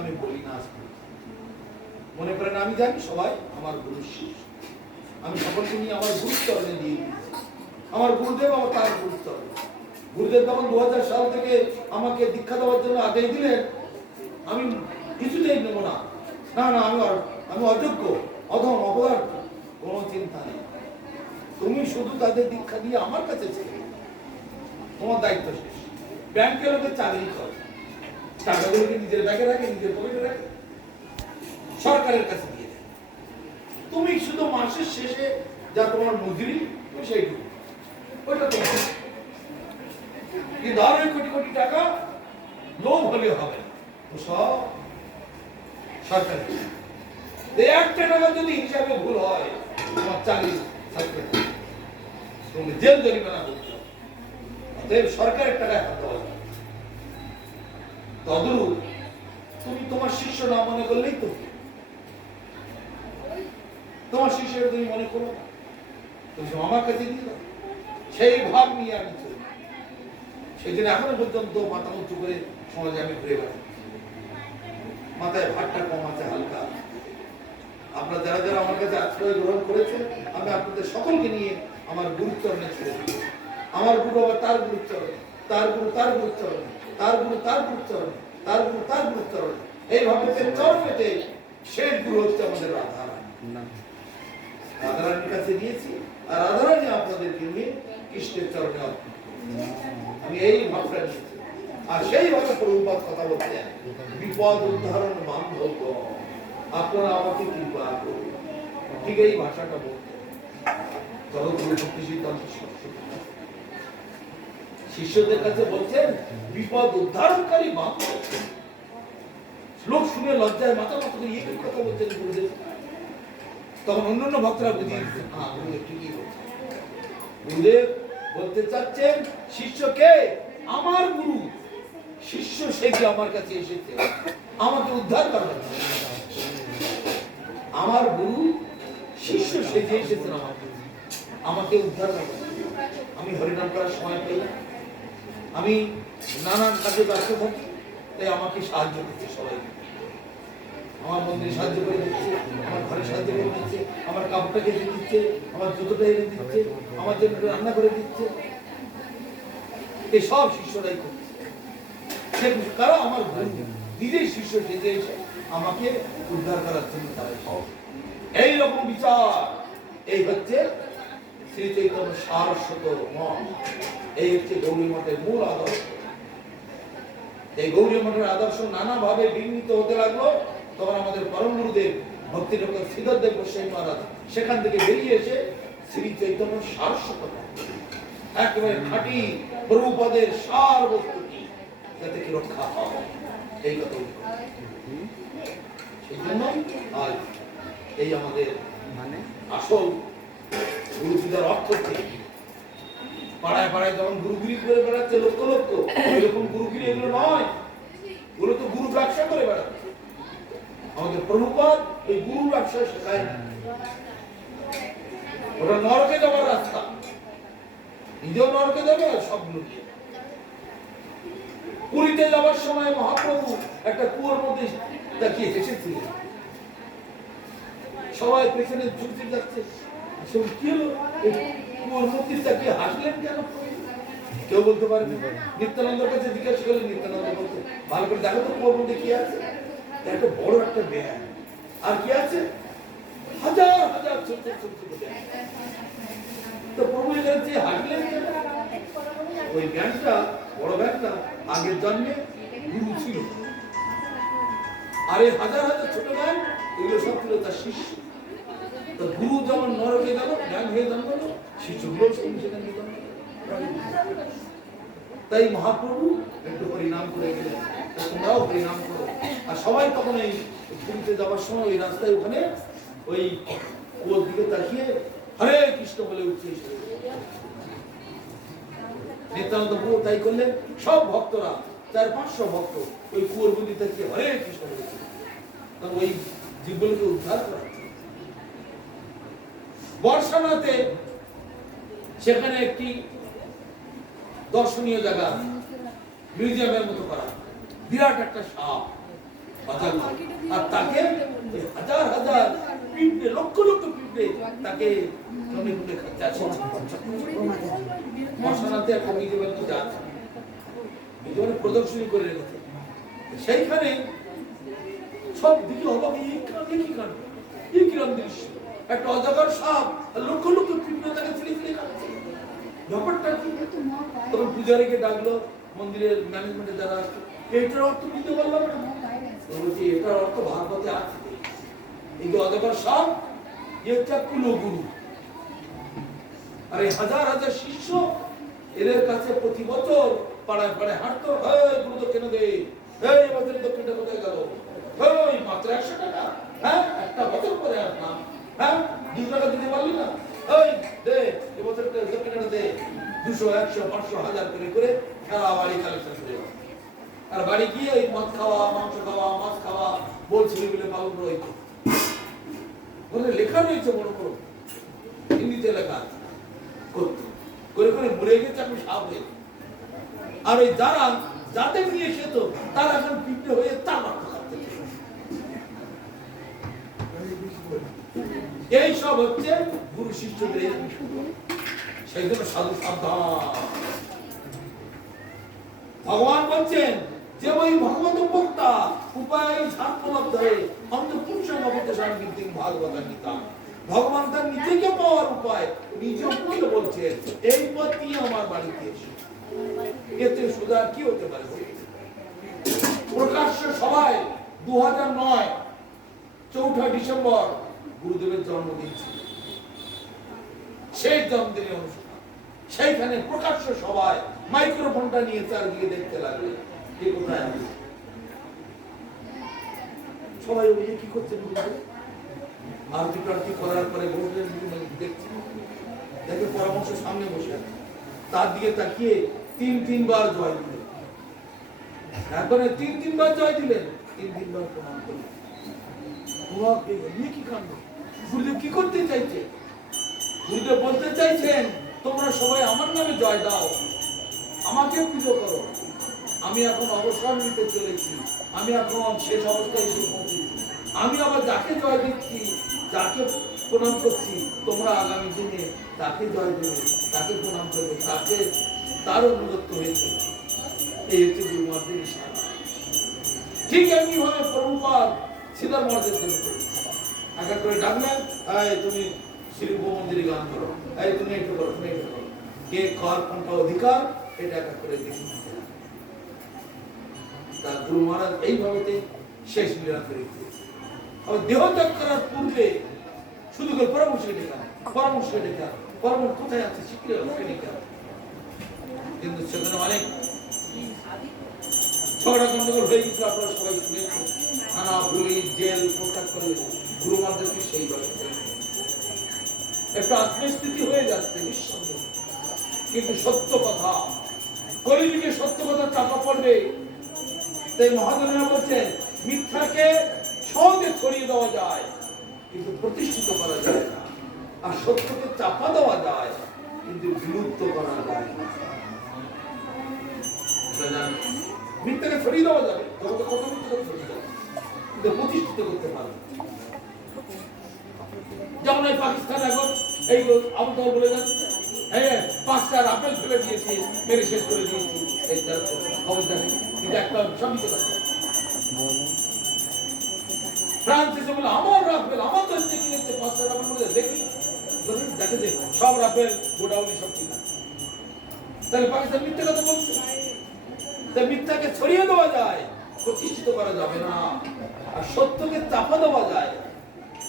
আমি বলি না। মনে করেন আমি জানি সবাই আমার গুরু শিষ্য, আমি সকলকে নিয়ে আমার গুরুচরণে দিয়ে দিয়েছি। আমার গুরুদেব আমার তার গুরুচরণ। গুরুদেব যখন 2000 সাল থেকে আমাকে দীক্ষা দেওয়ার জন্য আদেশ দিলেন, আমি কিছুতেই নেব না। না না, আমি অযোগ্য, অধম, অপদার্থ, কোনো চিন্তা নেই। তুমি শুধু তাদের দীক্ষা দিয়ে আমার কাছে ছেড়ে তোমার দায়িত্ব শেষ। ব্যাংকে লোকের চাকরি করে, টাকাগুলোকে নিজের ব্যাগে রাখে, নিজের পকেটে রাখে, সরকারের কাছে দিয়ে দেয়। তুমি শুধু মাসের শেষে যা তোমার মজুরি, তুমি সেইটুকু, ওইটা তোমার। কিন্তু আরো কোটি কোটি টাকা লোভ হলে হবে না, সব সরকারি। একটা টাকা যদি হিসাবে ভুল হয়, তোমার চাকরি থাকবে না, তুমি জেল জরিমানা করতে হবে। অতএব সরকারের টাকায় হাত দেওয়া যাবে। তদরূপ তুমি তোমার শিষ্য না মনে করলেই তো, তোমার শিষ্যের তুমি মনে করো, তুমি আমার কাছে দিয়ে দাও, সেই ভাব নিয়ে আমি চলি। সেদিন এখনো পর্যন্ত মাথা উঁচু করে সমাজে আমি ঘুরে বেড়াই, মাথায় ভাতটা কম আছে, হালকা। আপনারা যারা যারা আমার কাছে আশ্রয় গ্রহণ করেছেন, আমি আপনাদের সকলকে নিয়ে আমার গুরুচরণে ছেড়ে দিই। আমার গুরু আবার তার গুরুচরণে, তার গুরু তার গুরুচরণে, তার গুরু তার গুরুচরণে, তার গুরু তার গুরুচরণে, এইভাবে চরণ পেতে শেষ গুরু হচ্ছে আমাদের রাধারানী। রাধারানীর কাছে দিয়েছি, আর রাধারানী আপনাদেরকে নিয়ে কৃষ্ণের চরণে অর্পণ। আমি এই ভাবটা নিয়েছি, আর সেইভাবে প্রভুপাদ কথা বলতে জানি, বিপদ উদ্ধারণ বান্ধব, আপনারা আমাকে কৃপা করুন। ঠিক এই ভাষাটা বলতে শিষ্যদের কাছে বলছেন বিপদ উদ্ধারণকারী বান্ধব। লোক শুনে লজ্জায় মাথা মতো করে এই কথা বলছেন গুরুদেব। তখন অন্যান্য ভক্তরা বুঝিয়ে দিচ্ছেন, হ্যাঁ গুরুদেব ঠিকই বলছেন। গুরুদেব বলতে চাচ্ছেন শিষ্যকে আমার গুরু, শিষ্য সে কি আমার কাছে এসেছে আমাকে উদ্ধার করার জন্য। আমার গুরু শিষ্য সেজে এসেছেন আমাকে উদ্ধার করার। আমি হরিনাম করার সময় পাই না, আমি নানান কাজে ব্যস্ত থাকি, তাই আমাকে সাহায্য করছে সবাই। আমার মন্দিরে সাহায্য করে দিচ্ছে, আমার ঘরে সাহায্য করে দিচ্ছে, আমার কাপড়টা কেটে দিচ্ছে, আমার জুতোটা এনে দিচ্ছে, আমার জন্য রান্না করে দিচ্ছে। এই সব শিষ্যরাই করছে। কারণ আমার নিজেই শিষ্য সেজে এসে আমাকে উদ্ধার করার জন্য তারাই সব। এইরকম বিচার, এই হচ্ছে শ্রী চৈতন্য সারস্বত মঠ, এই হচ্ছে গৌরী মঠের মূল আদর্শ। এই গৌরী মঠের আদর্শ নানাভাবে বিঘ্নিত হতে লাগলো। তখন আমাদের পরম গুরুদেব ভক্তি ডক্টর শ্রীধরদেব গোস্বামী মহারাজ সেখান থেকে বেরিয়ে এসে শ্রী চৈতন্য সারস্বত মঠ, একেবারে খাঁটি প্রভুপদের সার বস্তুটি যাতে কি রক্ষা হয়, এই কথা। সেই জন্য আজ এই আমাদের মানে আসল গুরুপূজার অর্থ কি? পাড়ায় পাড়ায় যখন গুরুগিরি করে বেড়াচ্ছে লক্ষ লক্ষ, এরকম গুরুগিরি এগুলো নয়, এগুলো তো গুরু ব্যবসা করে বেড়াচ্ছে। আমাদের প্রভুপাদ এই গুরু ব্যবসা শেখায় না, ওটা নরকে যাওয়ার রাস্তা, নিজেও নরকে যাবে আর সবগুলো দিয়ে। পুরীতে যাওয়ার সময় মহাপ্রভু একটা কুয়োর মধ্যে তাকিয়ে হেসেছিলেন, সবাই পেছনে ঝুঁকতে যাচ্ছে, কি হলো কুয়োর মধ্যে তাকিয়ে হাসলেন কেন? কেউ বলতে পারবে। নিত্যানন্দের কাছে জিজ্ঞাসা করলেন, নিত্যানন্দ বলতে ভালো করে দেখো তো কুয়োর মধ্যে কি আছে। একটা বড় একটা ব্যাগ, আর কি আছে হাজার হাজার ছোট ছোট ছোট ব্যাগ। তো প্রভু এখানে হাসলেন কেন? ওই ব্যাগটা, বড় ব্যাগটা আগের জন্মে গুরু ছিল, আর এই হাজার হাজার ছোট ব্যাগ এগুলো সব ছিল তার শিষ্য। তো গুরু যেমন নরকে গেল, ব্যাগ হয়ে জন্মালো, শিশুগুলো সেখানে জন্মালো। তাই মহাপ্রভু একটু হরিনাম করে গেলেন, তোমরাও হরিনাম করো। আর সবাই তখন এই পুরীতে যাওয়ার সময় ওই রাস্তায় ওখানে ওই কুয়োর দিকে তাকিয়ে হরে কৃষ্ণ বলে উঠছে। নিত্যানন্দ প্রভু তাই করলেন, সব ভক্তরা 400-500 ভক্ত ওই কুয়োর মধ্যে তাকিয়ে হরে কৃষ্ণ বলে উঠছে, কারণ ওই জীবগুলোকে উদ্ধার করা। বর্ষানাতে সেখানে একটি দর্শনীয় জায়গা, মিউজিয়ামের মতো করা, বিরাট একটা সাপ, আর তাকে হাজার হাজার পিঁপড়ে, লক্ষ লক্ষ পিঁপড়ে তাকে মনে মনে খাচ্ছে। মশানাতে একটা মিজোবান যাচ্ছে, মিজোবান প্রদর্শনী করে রেখেছে, সেইখানে সব দিকে অবাক, কি কাণ্ড, কি কিরম দৃশ্য, একটা অজগর সাপ লক্ষ লক্ষ পিঁপড়ে তাকে ফিরে ফিরে খাচ্ছে। ব্যাপারটা কি? তখন পূজারীকে ডাকলো, মন্দিরের ম্যানেজমেন্টে যারা আছে, এটার অর্থ বুঝতে পারলাম না। বলছি এটার অর্থ ভাগবতে আছে, এই যে অজগর সাপ এটা কুলগুরু, আর এই হাজার হাজার শিষ্য এদের কাছে প্রতি বছর পাড়ায় পাড়ায় হাঁটতো, গুরু দক্ষিণা দে, এই বছরের দক্ষিণটা কোথায় গেল, ওই মাত্র 100 টাকা, হ্যাঁ একটা বছর পরে আসলাম, হ্যাঁ 200 টাকা দিতে পারলি না, ওই দে এবছর দক্ষিণাটা দে, 200 100 500 1000 করে করে সারা বাড়ি কালেকশন করে। আর বাড়ি গিয়ে ওই মদ খাওয়া, মাংস খাওয়া, মাছ খাওয়া বলছিল বলে পালন রয়েছে, বলে লেখা রয়েছে বড় বড় হিন্দিতে লেখা করতো, করে করে মরে গেছে, আমি সাপ হয়ে। আর ওই যারা যাদের নিয়ে এসে তো তারা এখন পিঁপড়ে হয়ে তার মাথা খাচ্ছে। এই সব হচ্ছে গুরু শিষ্যদের, সেই জন্য সাধু সাবধান। ভগবান বলছেন যে ওই ভগবত বক্তা উপায় ছাত্রলাভ ধরে অন্তপুরুষম অবদেশান কিন্তু ভাগবত গীতা, ভগবান তার নিজেকে পাওয়ার উপায় নিজে বলছেন, এই পথ নিয়ে আমার বাড়িতে এসে, এতে সুদা কি হতে পারে? প্রকাশ্য সভায় 2009 4 ডিসেম্বর গুরুদেবের জন্মদিন ছিল, সেই জন্মদিনের অনুষ্ঠান, সেইখানে প্রকাশ্য সভায় মাইক্রোফোনটা নিয়ে চারদিকে দেখতে লাগলে কে কোথায় আছে, সবাই ওই কি করছে আরতি প্রার্থী করার পরে বসলেন, দেখছি দেখে পরামর্শ সামনে বসে আছে, তার দিকে তাকিয়ে 3 বার জয় দিলেন, এখন 3 বার জয় দিলেন, 3 বার প্রণাম করলেন। কি কাণ্ড, গুরুদেব কি করতে চাইছে? গুরুদেব বলতে চাইছেন তোমরা সবাই আমার নামে জয় দাও, আমাকে পুজো করো, আমি এখন অবসর নিতে চলেছি, আমি এখন শেষ অবস্থায় এসে পৌঁছেছি, আমি আবার যাকে জয় দিচ্ছি, যাকে প্রণাম করছি, তোমরা আগামী দিনে তাকে জয় দেবে, তাকে প্রণাম করবে, তাকে তার অনুগত্য হয়েছে। এই হচ্ছে গুরু মহারাজের ইশারা। ঠিক এমনি ভাবে প্রভুপাদ সীতার মর্যাদার জন্য করেছে, আগে করে ডাকলেন, এই তুমি শ্রী মন্দিরে গান করো, এই তুমি একটু করো, তুমি একটু করো, কে কার কোনটা অধিকার এটা একটা করে দেখি। তা গুরু মহারাজ এইভাবে শেষ লীলা করে দিয়েছে। দেহ ত্যাগ করার পূর্বে শুধু করে পরামর্শ ডেকা, পরামর্শ ডেকা, পরামর্শ কোথায় আছে শিখলে ডেকা। কিন্তু সেখানে অনেক ঝগড়া গন্ডগোল হয়ে গেছিল, আপনারা সবাই শুনেছেন, থানা পুলিশ জেল প্রকাশ করে গুরু মহারাজকে সেইভাবে একটা আত্মস্থিতি হয়ে যাচ্ছে নিঃসন্দেহ। কিন্তু সত্য কথা, কলিযুগে সত্য কথা চাপা পড়বে, তাই মহাজনেরা বলছেন মিথ্যাকে সহজে ছড়িয়ে দেওয়া যায় কিন্তু প্রতিষ্ঠিত করা যায় না, আর সত্যকে চাপা দেওয়া যায় কিন্তু বিলুপ্ত করা যায় না। মিথ্যাকে ছড়িয়ে দেওয়া যাবে, জগতে কত মিথ্যাকে ছড়িয়ে দেওয়া, কিন্তু প্রতিষ্ঠিত করতে পারবে। যেমন এই পাকিস্তান এখন এই আবহাওয়া বলে যাচ্ছে, হ্যাঁ 5টা রাফেল ফেলে দিয়েছি, মেরে শেষ করে দিয়েছি, এই খবর দেখে, কিন্তু একটা সমিতি আছে ফ্রান্স এসে বলে আমার রাফেল, আমার দেশ থেকে কিনেছে 5টা রাফেল, বলে দেখি দেখে যে সব রাফেল গোডাউনি সব কিনা। তাহলে পাকিস্তান মিথ্যা কথা বলছে, তাই মিথ্যাকে ছড়িয়ে দেওয়া যায়, প্রতিষ্ঠিত করা যাবে না, আর সত্যকে চাপা দেওয়া যায়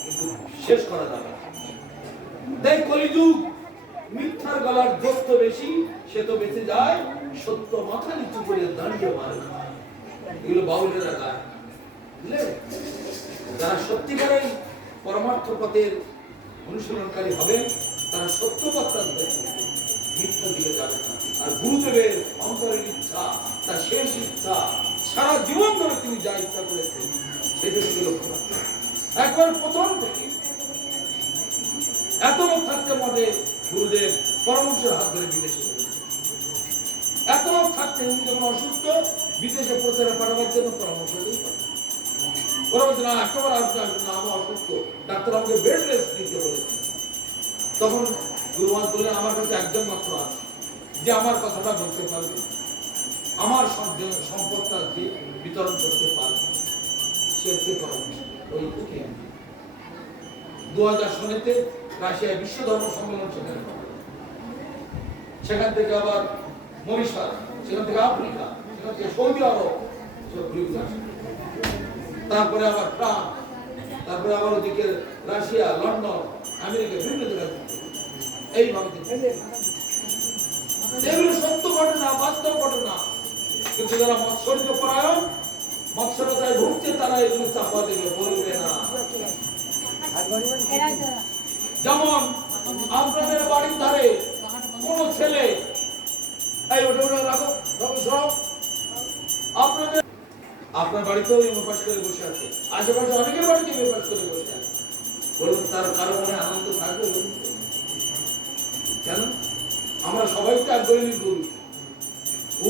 কিন্তু শেষ করা যাবে না। তাই কলিযুগ মিথ্যার গলার যত বেশি সে তো বেঁচে যায়, সত্য মাথা নিচু করে দাঁড়িয়ে মারে খায়। এগুলো বাউলেরা গায়, বুঝলে? যারা সত্যিকারের পরমার্থ পথের অনুশীলনকারী হবেন তারা সত্য কথা মিথ্যা দিকে যাবে না। আর গুরুদেবের অন্তরের ইচ্ছা, তার শেষ ইচ্ছা, সারা জীবন ধরে তিনি যা ইচ্ছা করেছেন সেদিকে লক্ষ্য রাখবেন। একবার প্রথম থেকে এত লোক থাকতে মধ্যে গুরুদেব পরামর্শের হাত ধরে বিদেশে এত লোক থাকতে উনি যখন অসুস্থ বিদেশে প্রচারে পাঠাবার জন্য পরামর্শ দিয়েছেন। ওরা বলছে না একেবারে আসবে না, আমার অসুস্থ, ডাক্তার আমাকে বেড রেস্ট দিতে বলেছে। তখন গুরু মহারাজ বললেন আমার কাছে একজন মাত্র আছে যে আমার কথাটা বলতে পারবে, আমার সম্পদটা যে বিতরণ করতে পারবে, সে হচ্ছে পরমেশ্বর। ওই 2000 সনেতে রাশিয়ায় বিশ্ব ধর্ম সম্মেলন সেখান থেকে আবার মরিশাস, সেখান থেকে আফ্রিকা, সেখান থেকে সৌদি আরব, তারপরে আবার ফ্রান্স, তারপরে আবার ওদিকে রাশিয়া, লন্ডন, আমেরিকা, বিভিন্ন জায়গায় এইভাবে এগুলো সত্য ঘটনা, বাস্তব ঘটনা। কিন্তু যারা মৎসর্য পরায়ণ, মৎসরতায় ভুগছে, তারা এগুলো চাপা দেবে, বলবে না। যেমন আপনাদের বাড়ির ধারে কোন ছেলে, এই ওটা রাখো সব, আপনাদের আপনার বাড়িতেও এমএ পাস করে বসে আছে, আশেপাশে অনেকের বাড়িতে এমএ পাস করে বসে আছে, বলুন তার কারো মনে আনন্দ থাকবে? কেন? আমরা সবাই তো আগ্রহী করি, ও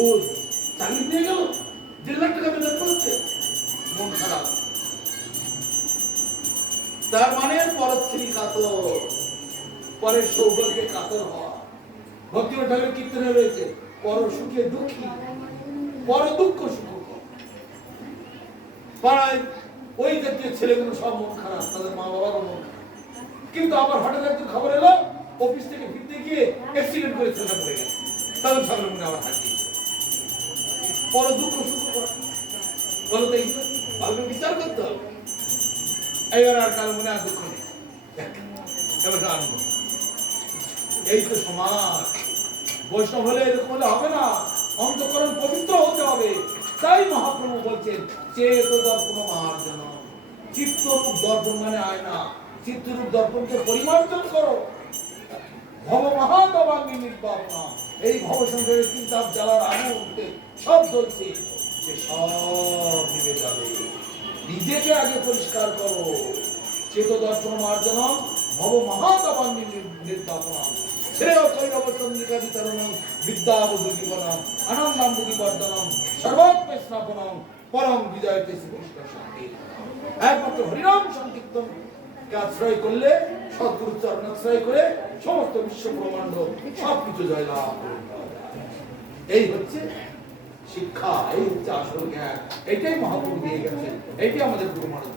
চাকরি পেয়ে গেল, 1.5 লাখ টাকা বেতন পাচ্ছে, মন খারাপ। তার মানে পরশ্রী কাতর, পরের সৌভাগ্যে কাতর হওয়া। ভক্তি ঠাকুর কীর্তনে রয়েছে, পর সুখে দুঃখী, পর দুঃখ সুখ। পাড়ায় ওই জাতীয় ছেলেগুলো সব মন খারাপ, তাদের মা বাবারও মন খারাপ। কিন্তু আবার হঠাৎ একদিন খবর এলো অফিস থেকে ফিরতে গিয়ে অ্যাক্সিডেন্ট করে ছেলেটা পড়ে গেছে, তাদের সকলের মনে আবার হাসি। পর দুঃখ সুখ বলো তো, ভালো বিচার করতে হবে। এবার আর কারো মনে আর দুঃখ নেই, আনন্দ। এই তো সমাজ। বৈষ্ণব হলে এরকম হলে হবে না, অন্তঃকরণ পবিত্র হতে হবে। তাই মহাপ্রভু বলছেন চেত দর্পণ মার্জন, চিত্তরূপ দর্পণ মানে আয়না, চিত্তরূপ দর্পণকে পরিমার্জন করো। ভব মহাদবাঙ্গী নির্বাপনা, এই ভব সংসারের চিন্তা জ্বালার আগুনতে সব জ্বলছে, সে সব নিভে যাবে। নিজেকে আগে পরিষ্কার করো। চেত দর্পণ মার্জন, ভব মহাদবাঙ্গী নির্বাপনা, শ্রেয় কৈরব চন্দ্রিকা বিতরণম, বিদ্যা বুদ্ধি জীবনম, আনন্দম বুদ্ধি বর্ধনম, সর্বাত্মে স্নাপনম, পরম বিজয়তে শ্রীকৃষ্ণ শান্তি। একমাত্র হরিনাম সংকীর্তনকে আশ্রয় করলে, সদ্গুরু চরণ আশ্রয় করে সমস্ত বিশ্ব ব্রহ্মাণ্ড সবকিছু জয়লাভ করে। এই হচ্ছে শিক্ষা, এই হচ্ছে আসল জ্ঞান। এটাই মহাপ্রভু দিয়ে গেছেন, এইটাই আমাদের গুরু মহারাজ।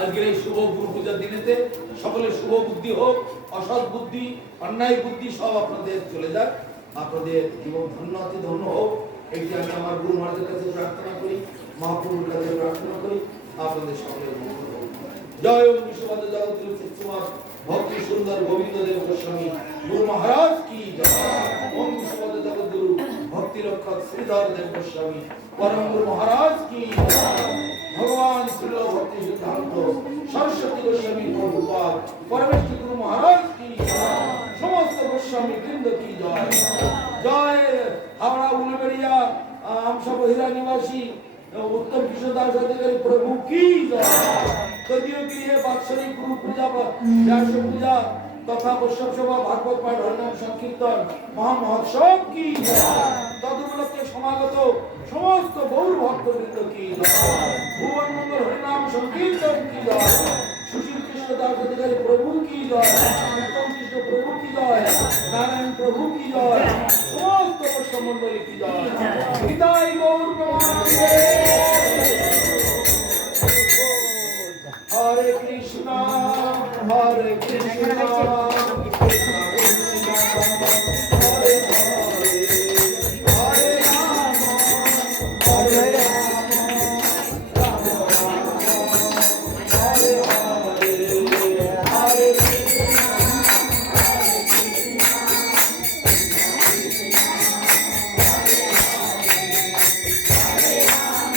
আজকের এই শুভ গুরু পূজার দিনেতে সকলের শুভ বুদ্ধি হোক, অসৎ বুদ্ধি, অন্যায় বুদ্ধি সব আপনাদের চলে যাক, আপনাদের জীবন ধন্য অতি ধন্য হোক। এটি আমি আমার গুরু মহারাজের কাছে প্রার্থনা করি, মহাপ্রভুর কাছে প্রার্থনা করি, আপনাদের সকলের মঙ্গল হোক। জয় ওম বিশ্ববাদ জগৎগুরু শিষ্যমাস ভক্তি সুন্দর গোবিন্দ দেব গোস্বামী গুরু মহারাজ কি জয়। ওম বিশ্ববাদ জগৎগুরু ভক্তি রক্ষক শ্রীধর দেব গোস্বামী পরম গুরু মহারাজ কি জয়। ভগবান শ্রীল ভক্তি সিদ্ধান্ত সরস্বতী গোস্বামী প্রভুপাদ পরমেশ্বর গুরু মহারাজ কি জয়। সমস্ত গোস্বামী বৃন্দ কি জয়। জয় হাওড়া উলবেড়িয়া আমসা বহিরা নিবাসী उत्तम किशोर दास अधिकारी प्रभु की जय। कदियों की ये बादशाही गुरु पूजा व्यास पूजा तथा वैष्णव सभा भागवत पाठ हरिनाम संकीर्तन महामहोत्सव की जय। तदुपलक्षे समागत समस्त गौर भक्तवृंद की जय। भुवन मंगल हरिनाम संकीर्तन की जय। सुशील कृष्ण दास अधिकारी प्रभु की जय। उत्तम कृष्ण प्रभु की जय। नारायण प्रभु की जय। समस्त वैष्णव मंडली की जय। हिताय गौर प्रमाणे। हरे कृष्णा हरे कृष्णा कृष्णा कृष्णा हरे हरे हरे राम हरे राम राम राम हरे हरे हरे कृष्णा हरे कृष्णा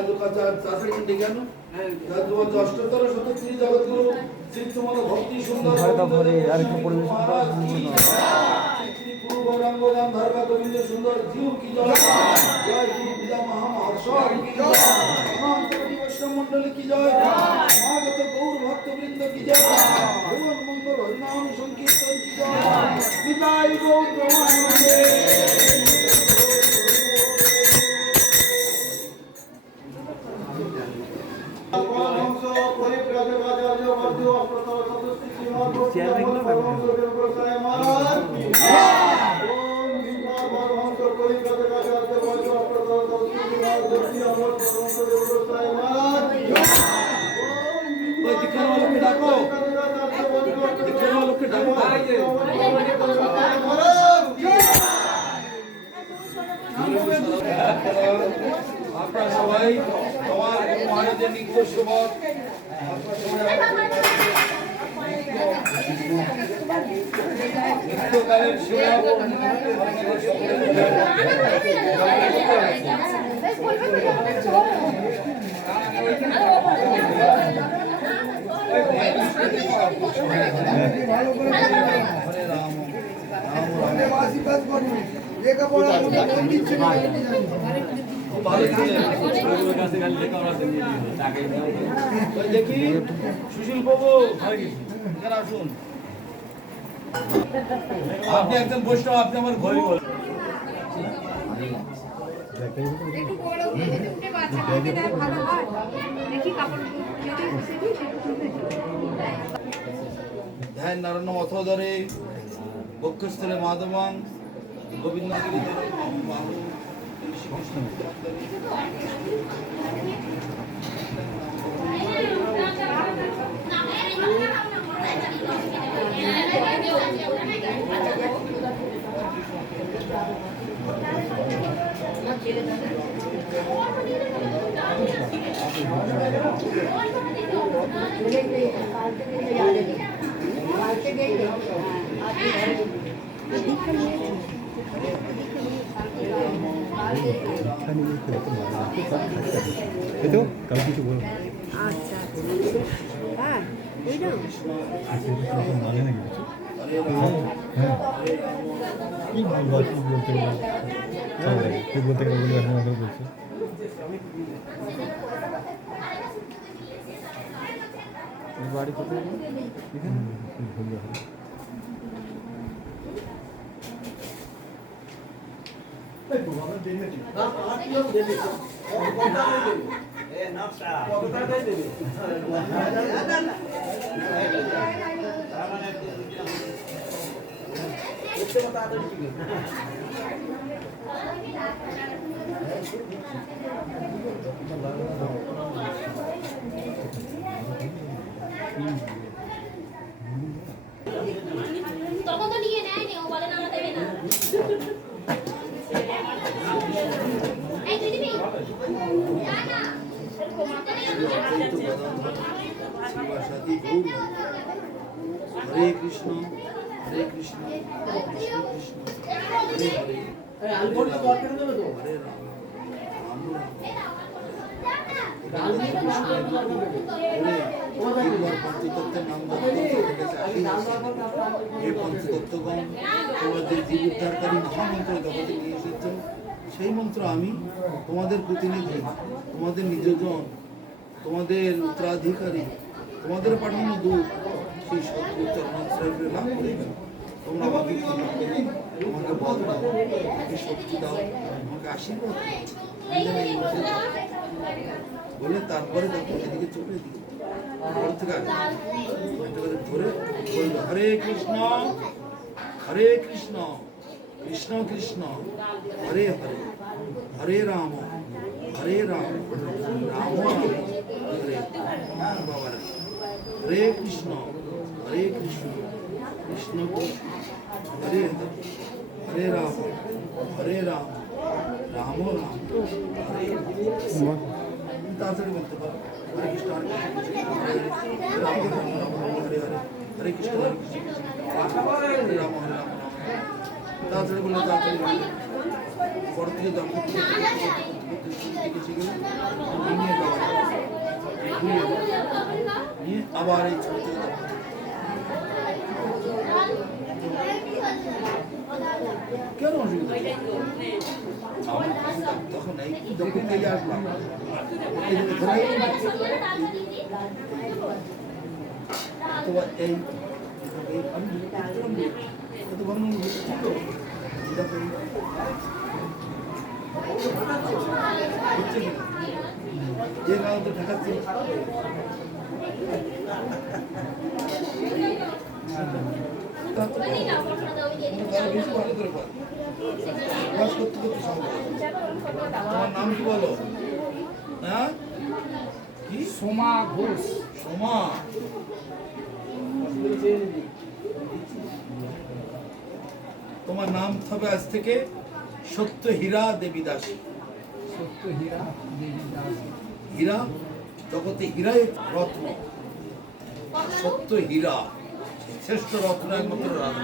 রাজুকাচার তাড়াতাড়ি ডেকে আনো। রাজুকাচার অষ্টতর শতশ্রী জগৎগুরু শ্রী তোমার ভক্তি সুন্দর মহারাজ কি শ্রী গুরু গৌরাঙ্গ রাম ধর্মা গোবিন্দ সুন্দর জিউ কি জয় জয় গুরু পূজা মহামহর্ষ কি জয় মহান্তরী বৈষ্ণব মণ্ডলী কি জয় মহাগত গৌর ভক্তবৃন্দ কি জয় ভুবন মঙ্গল হরিনাম সংকীর্তন কি জয় নিতাই গৌর ব্রহ্মানন্দে। আপনারা সবাই তোমার মহারাজের নিত্য শোভন নিত্যকালের সেবা দেখি সুশীল বাবু এখানে আসুন। আপনি একদম বৈষ্ণব, আপনি আমার ঘরে ধ্যান নারায়ণ অথোদরে বক্ষস্থলে মাধবাং গোবিন্দগিরি বাহু কাল কিছু বলো আচ্ছা হ্যাঁ বুঝলাম মানে নাকি কিছু হ্যাঁ কি বলবো কি বলতে গেলে কি বলতে গেলে বলবো এখন আমাকে বলছে বাড়ি কোথায় ভুল তখন তো নিয়ে নেয়নি, ও বলে না আমরা দেবে না। এই তুই দিবি? না না। হরে কৃষ্ণ হরে কৃষ্ণ কৃষ্ণ কৃষ্ণ হরে হরে হরে রাম সেই মন্ত্র আমি তোমাদের প্রতিনিধি, তোমাদের নিজজন, তোমাদের উত্তরাধিকারী, তোমাদের পাঠানো দূত সেই সদ্গুরু চরণাশ্রয় লাভ করে তোমরা আমাকে আমাকে বল দাও, আমাকে শক্তি দাও, আমাকে আশীর্বাদ বলে তারপরে দেখো এদিকে চলে দিই থেকে ধরে বলল হরে কৃষ্ণ কৃষ্ণ কৃষ্ণ হরে হরে হরে রাম রাম রাম হরে বাবা হরে কৃষ্ণ কৃষ্ণ কৃষ্ণ হরে হরে রাম রাম রাম হরে তাড়াতাড়ি বলতে পারো হরে কৃষ্ণ হরে রাম হরে হরে হরে কৃষ্ণ হরে রাম রাম তাড়াতাড়ি বললে তাড়াতাড়ি পর থেকে দক্ষ নিয়ে আবার এই ছোট ছোট কেন অসুবিধা আমার তখন এই যখন এই আসলাম তোমার এই আমি কত বড় যে গাঁও তো ঢাকাচ্ছে বেশি ভালো করে পারে ক্লাস করতে করতে সম্ভব তোমার নাম কি বলো হ্যাঁ কি সোমা ঘোষ। সোমা তোমার নাম হবে আজ থেকে সত্য হীরা দেবী দাস সত্য হীরা দেবী দাস। হীরা জগতে হীরাই রত্ন সত্য হীরা শ্রেষ্ঠ রত্ন একমাত্র রাধা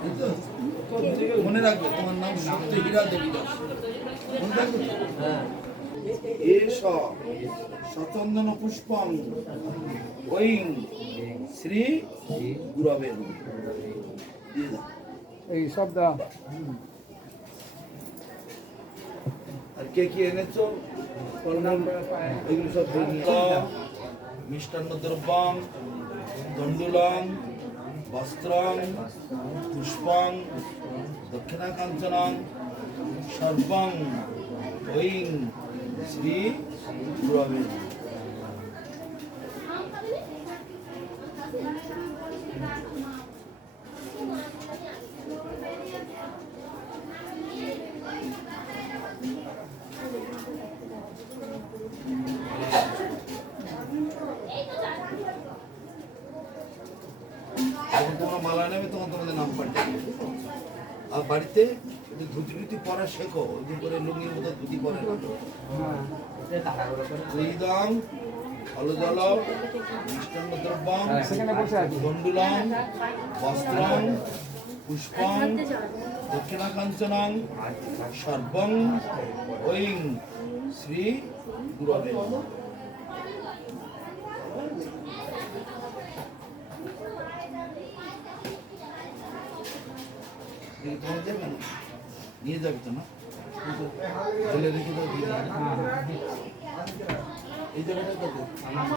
বুঝতে পারছো? মনে রাখবে তোমার নাম সত্য হীরা দেবী দাস মনে রাখবে তো? এষ সচন্দন পুষ্পং ঐং শ্রী গুরবে নমঃ। দিয়ে দাও। এই সব দাও। আর কে কি এনেছো ফলমূল এগুলো সব ধরে নিয়ে যাও। মিষ্টান্ন দ্রব্যং দণ্ডুলং বস্ত্রং পুষ্পং দক্ষিণা কাঞ্চনং সর্বং ঐং শ্রী গুরবে নমঃ। যখন তোমরা মালা নেবে তখন তোমাদের নাম পাল্টে দেবে। আর বাড়িতে ধুতি টুতি পরা শেখো ওই করে লুঙ্গির মতো ধুতি পরে হৃদং ফলজল মিষ্টান্ন দ্রব্যং সেখানে বসে আছি। দণ্ডুলং বস্ত্রং পুষ্পং দক্ষিণা কাঞ্চনং সর্বং ঐং শ্রী গুরবে নমঃ। তোমার যাবে না নিয়ে যাবে তো না ফেলে রেখে দাও দিয়ে দাও। এই জায়গাটা কত